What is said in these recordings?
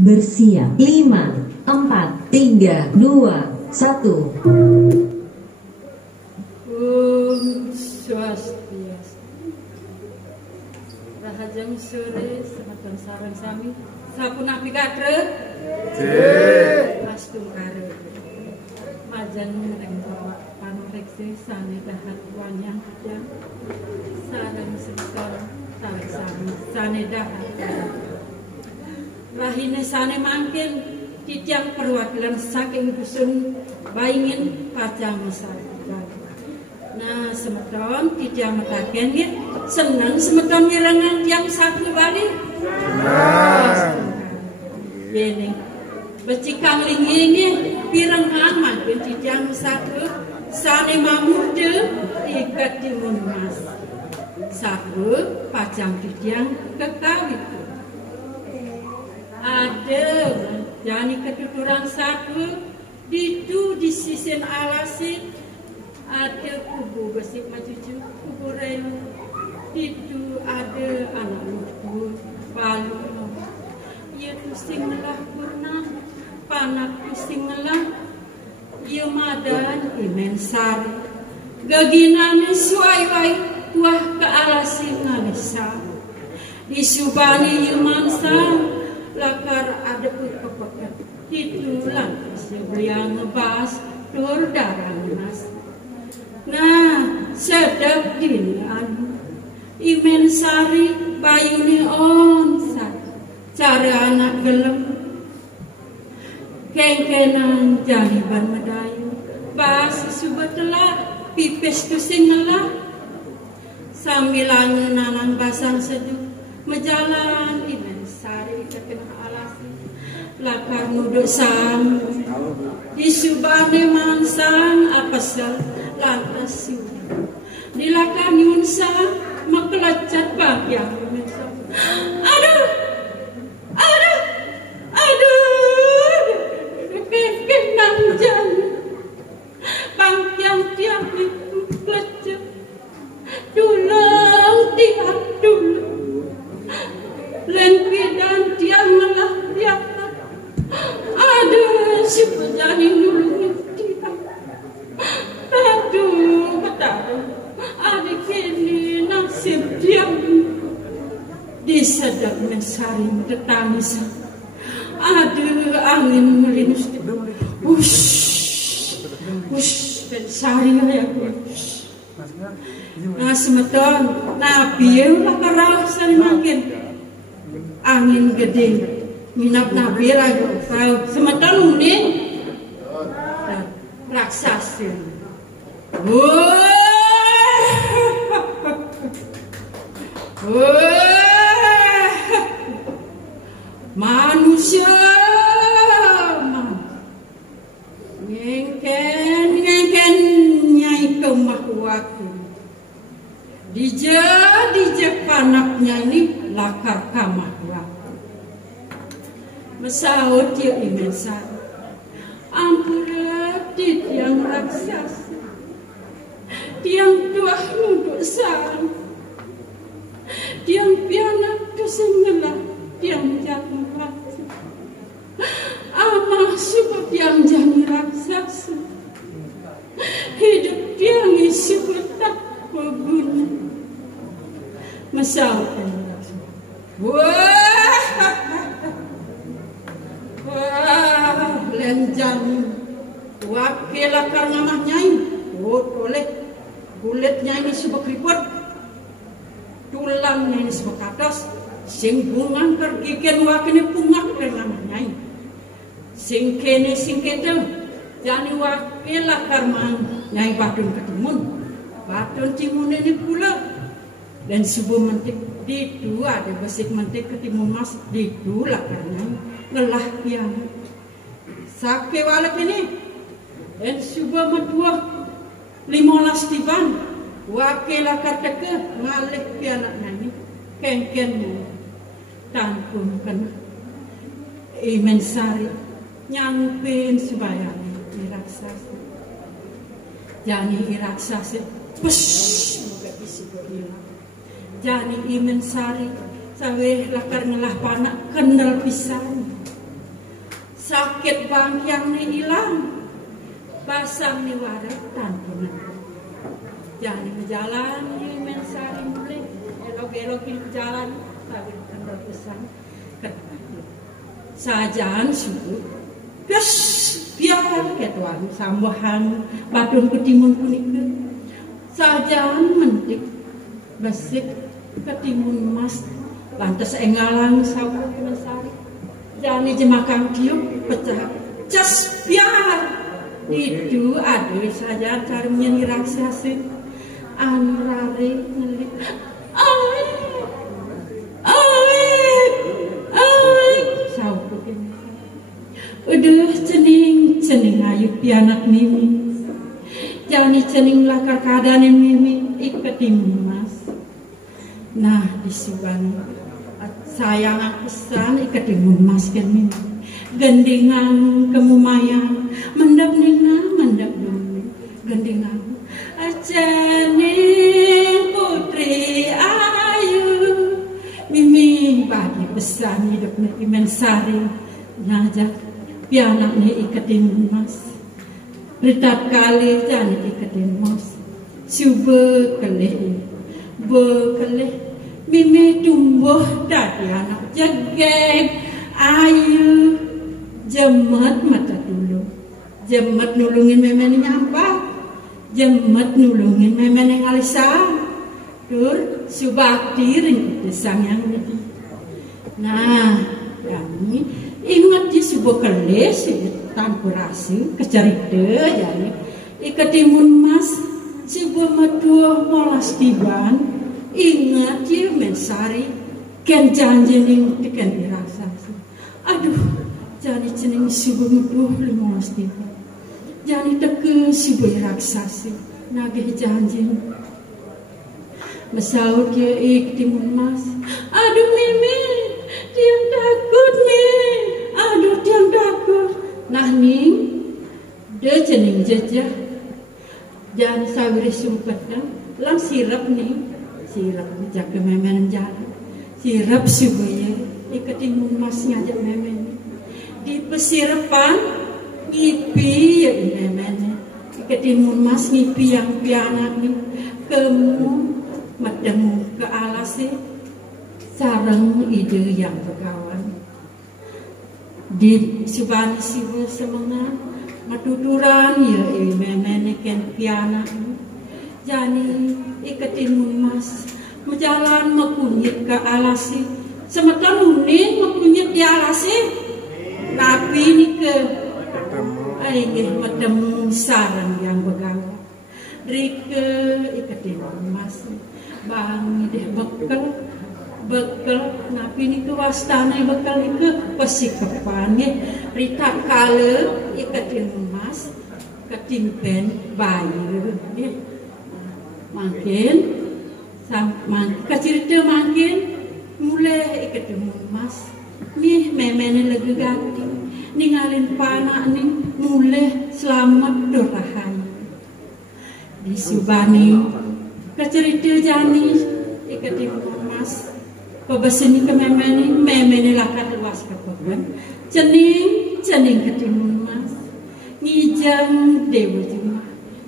Bersiap. 5, 4, 3, 2, 1. Om Swastiastu. Rahajang sore sematan sarang sami sapunah kadre pastung kare majan reng panurekse sane dahat wanyang jang sarang sekitar tarik sami sane dahat rahine sane mangkin titiang perwakilan saking dusun Baingin Pacang Masyarakat. Nah, semeton tidak metaken ya, senang semeton mirengan yang satu bali. Ini, becikang lingingi pirengan makin tidak satu, sane mamurde ikat di munas. Satu pacang tidak kekawit. Ada, jani ketuturan satu, di sisi alasi. Ada kubu bersih macucu, kubu relu. Itu ada anak lucu, palu. Ia pusing melah purna, panak pusing melah. Ia madan imen-sar. Gaginane suai-wai, tuah ke alasi ngalisa. Disubani imansa, lakar ada kepekat. Itulah yang ngebas, tur darah mas. Nah, sedap dinian Imen sari bayuni onsa cara anak gelem kengkenan jaliban medayu basi subetelah pipes tusing ngelah sambil angenanan basang seduh mejalan Imen sari kekena alasi lakar nuduk sam disubane mansang apasal lantas sudah dilakan yunsa makelacat bagian aduh kenang jan bangkiang tiang itu kelecet dulang tiap dulang lengki dan tiang melah tiap aduh si penjani nulungin tiang aduh betul adik ini nasib diam disedap mensari tetangis aduh angin melinus wush mensari ya nah semeton nabi lah karau sari makin angin gede minap nabi lagi semeton unik raksasa manusia ngengken nyai kemah waktu dije panaknya ini lakar kamah waktu mesaut dia imensa ampura di tiang raksasa tiang tuah nunduk sang tiang piana tusing ngelah tiang jatuh raksasa amah suka tiang jani raksasa hidup tiang isi petak berguna masal wah lenjang wakil akar ngamah nyai oleh kulitnya ini sebuah keriput tulangnya ini sebuah kados sing bungan pergiken wakini pungak rengamanya sing kene sing ketel jani wakil akar mang nyai badun ketimun badun timun ini pula dan sebuah mentik di dua ada besik mentik ketimun mas di dua lakarnya lelah piang sake walak ini dan sebuah medua 15 tiban wakil akar teke ngalih pianak nani kengkennya tangkum kena imen sari nyangupin sebayang iraksasa jani iraksasa push muka bisi berhilang jani imen sari sawe lakar ngelah panak kenal pisan sakit bangkiang ni hilang, pasang ni waratan punan. Jadi berjalan ni mensari mulai, elok-elokin jalan, tapi kendor pesan ketemu. Sajaan subuh, biar ketuan sambahan badun ketimun kuning. Sajaan mentik, besik ketimun mas, lantas engalang sawah mensari. Jani jemakang tiup pecah, biar itu ada saja cara menyanyi raksasa. Anrare ngelik, sawah ini. Udah cening ayu pianak mimi. Jani cening lakar keadaan mimi iketim mas. Nah disuban sayang pesan iketim mas kan mimi. Gendingan kemumayan mendap nina mendap dulu gendingan. Cening putri ayu mimi bagi pesan hidup ni mensari ngajak pianak ni iketin mas beritap kali jani iketin mas subuh kelih mimi tumbuh dari anak jegeng ayu jemet mata dulu jemet nulungin memen nyampak jemet nulungin memen yang alisa dur subakti ring desang yang ini. Nah kami ingat di subuh kelis tampurasi kecerita jadi iketimun mas subuh medua molas tiban ingat ya mensari ken janji ning tekan dirasa aduh jadi cening subuh medua molas tiban jadi teke subuh raksasa nagih janji mesaut ya iketimun mas aduh mimi tiang takut nih aduh tiang takut nah ning de cening jejah jangan sawiri sumpetnya lang sirap nih sirap jaga memen jalan sirap subuhnya iketimun mas ngajak memen di pesirapan ngipi ya memen iketimun mas ngipi yang pianak nih kemu mademu ke alasi sarang ide yang berkawan di subani siwa semangat matuturan ya memen ken pianak jani iketimun mas menjalan mekunyit ke alasi semeton uning mekunyit di alasi tapi ini ke aingeh mademu sarang yang berkawan rike iketimun mas bang deh bekal napi ni ke wastana bekal ni ke pasikapan rita kala ikatin mas ketimpen bayi makin kecerita makin mulai ikatin mas nih memene lagi ganti ninggalin panak ni mulai selamat dorahan di subani kecerita jani ikatin mas pebesini ke memeni lakat luas ke pegan cening ketimun mas ngijang dewa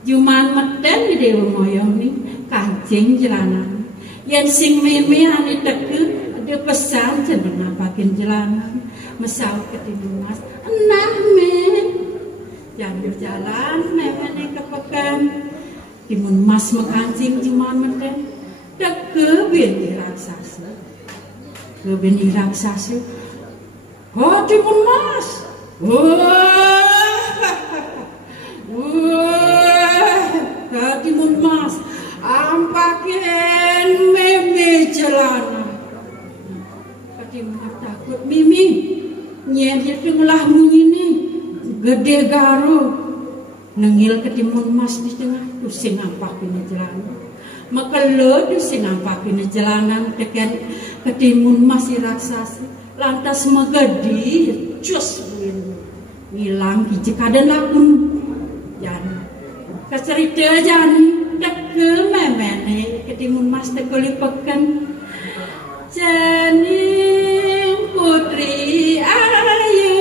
juman meten di dewa moyong ni kancing jalanan yang sing meme ani teke ada pesan cening apakin jalanan mesau ketimun mas nah jangan berjalan memeni ke pegan timun mas mekancing juman meten teke bini raksasa bini raksasa oh timun mas timun mas ampakin meme celana ketimun takut mimi nyedi tengah bunyi ni gede garu nengil ketimun mas di tengah tu sing ampakin celana maka lo tu sing ampakin jalanan tekan ketimun masih raksasa lantas megedi cus ngilang kijekadan lakun jan kecerita jan teke memene ketimun mas tekolipekan cening putri ayu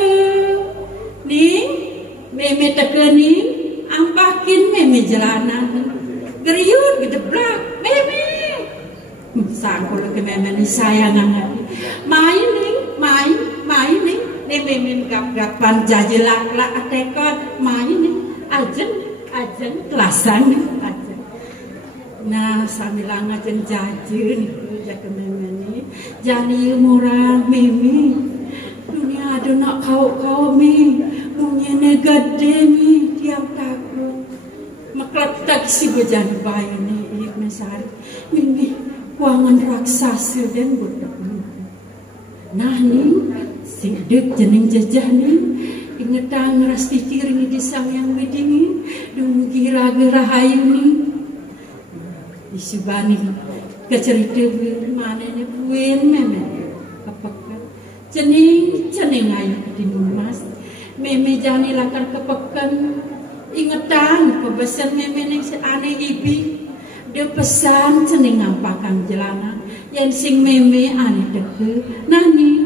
memeni sayangan main nih memin gap-gapan jajelak-lak tekon main nih ajeng kelasan ajeng. Nah sambil ngajeng jajen jaga memeni jani murah mimi dunia ada nak kau mi munyene gede mi tiap takut maklap tak si bejani bayi ni mesari mimi kuangan raksasa dan budak. Nah ni sidek jening jejah ni ingetang ras titir ni disang yang wedingi dung gira-gira hayu ni disubani kecerita mana ni buen meme kepekan cening ayu ketimun mas meme jani lakan kepekan ingetang kebesan meme ni seane ibi dia pesan cening ngampakan jalanan yang sing meme ane deke nani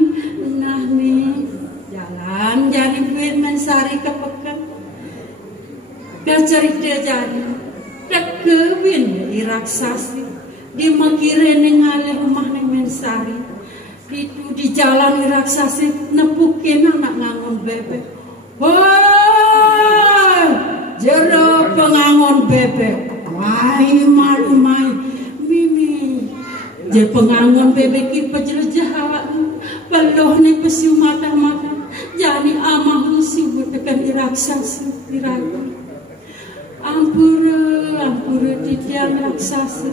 jalan jadi buat mensari kepekan kecerita jadi deke win iraksasi di makire ningali rumah neng mensari itu di jalan iraksasi nepukin anak ngangon bebek. Woi jero pengangon bebek malu mimi je pengangon bebek ki pejelejah awak peloh ni pesiu mata-mata jani amah musi tekan iraksasi diraga ampura titiang raksasa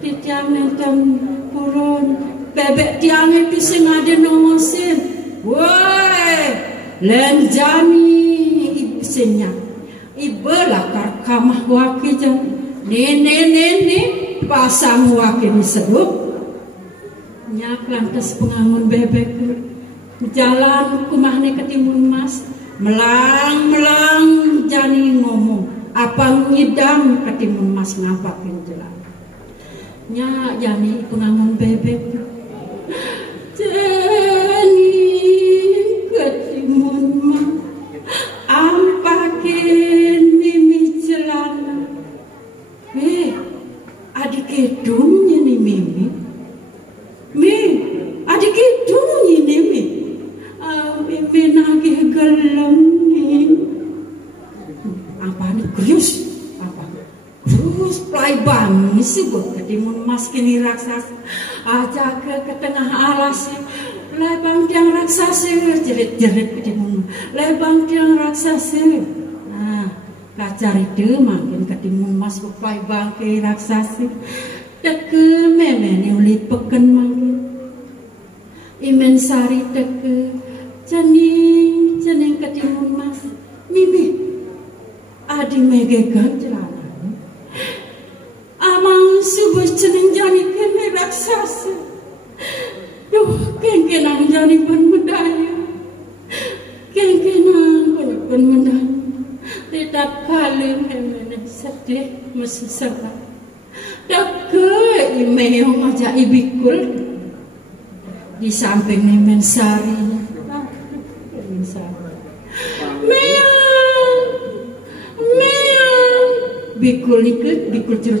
titiang nenten purun bebek tiang itu sing ada nomosin woi len jani ibsenya ibelah karkamah waki jan nene pasang waki ni sedup nyak lantas pengangun bebek jalan kumah ni ketimun mas melang jani ngomong apa ngidam ketimun mas ngapakin jalan nyak jani pengangun bebek jani ketimun mas ampakin mimi celana adik hidungnya nih mimi adik hidungnya nih mimi nagih gelem nih apa nih krius play bang sih buat ketimun mas kini raksasa aja ke tengah alas lebang tiang raksasa jerit ketimun lebang tiang raksasa nah kacar itu makin ketimun mas play bang ke raksasa teke memeni ulit peken makin imen sari teke cening ketimun mas mimi adi megegan celana amang subah cening jani kene raksasa duh kengkenang jani bermedaya kengkenang bermedaya tidak kali memene sedih mesti serba dake imeyong aja ibikul di samping nemen sari bikul ikut bikul curut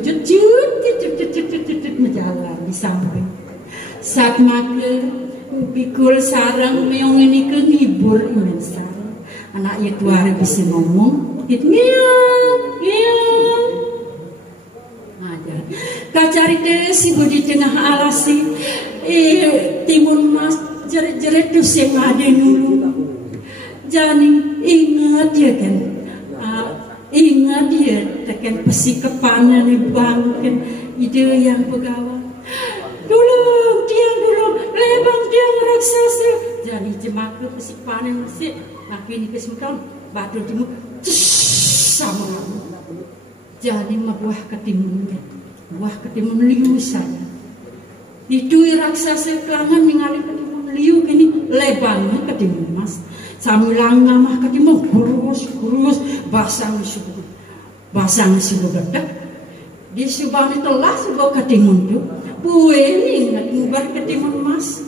menjalan di samping saat makan bikul sarang meong ini ke ngibur imen sarang anak itu hari bisa ngomong ngiang ngajar kacari deh si di tengah alasi timun mas jerit tuh yang ada dulu jani ingat dia kan ingat dia tekan pesi kepanan bangken ide yang pegawai dulu lebang dia raksasa jadi jemaah pesi panen masih tapi ini kesemkan batu timur sama jadi buah ketimun liu saya itu raksasa kelangan ningali ketimun liu kini lebangnya ketimun mas sambilang ngamah ketimun kurus basang subuh dedak di subang itulah sebuah ketimun tu bueni ngubar ketimun mas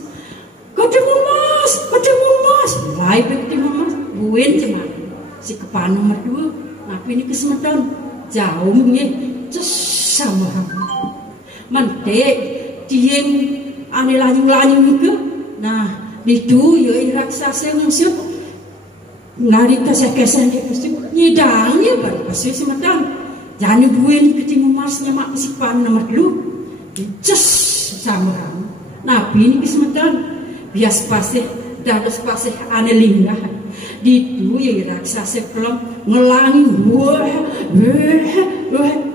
lain ketimun mas buen cuma si kepan nomor 2 tapi ini kesemetan jauh nih sama mentek dieng ane lanyung-lanyung ke. Nah, itu ya raksasa ngusuk ngari kesek-kesek nyidangnya baru pasti semetan. Jangan buin ketemu masnya mak sipan nomor dulu. Just sama kamu. Nabi ini semetan bias pasih dados pasih ane linggah. Ditu ya raksasa pelong ngelangi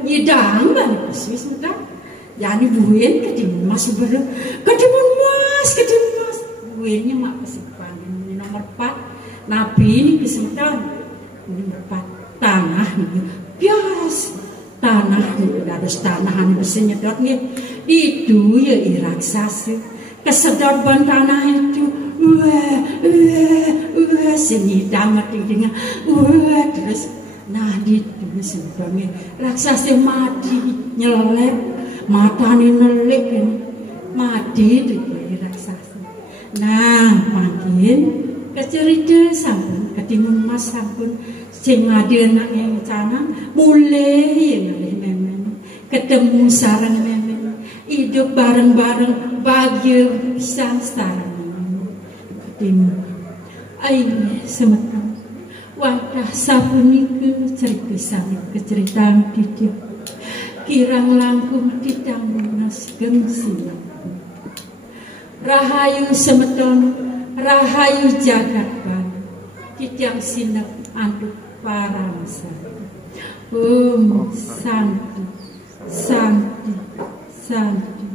nyidang baru pasti semetan. Jangan buin ketemu mas baru ketemu mas buinnya mak sipan ini nomor 4. Nabi ini kesempatan nomor 4 tanah bias tanah ada tanah anu bersenyedotnya itu ya raksasa kesedot ban tanah itu senyidang mati-tinggal terus nah itu sebabnya raksasa mati nyelep matanya nelip ini mati itu raksasa. Nah makin kecerita sampun ketimun mas sampun sing ngade anaknya canang mulai ngalih memen ketemu sarang memen hidup bareng-bareng bahagia bisa sarang ketimun aini semetan wadah sapuniku cerita sang keceritaan titik kirang langkung ditanggung nas gemsi rahayu semeton rahayu jagat bani titiang sinak anduk paramsa santi santi santi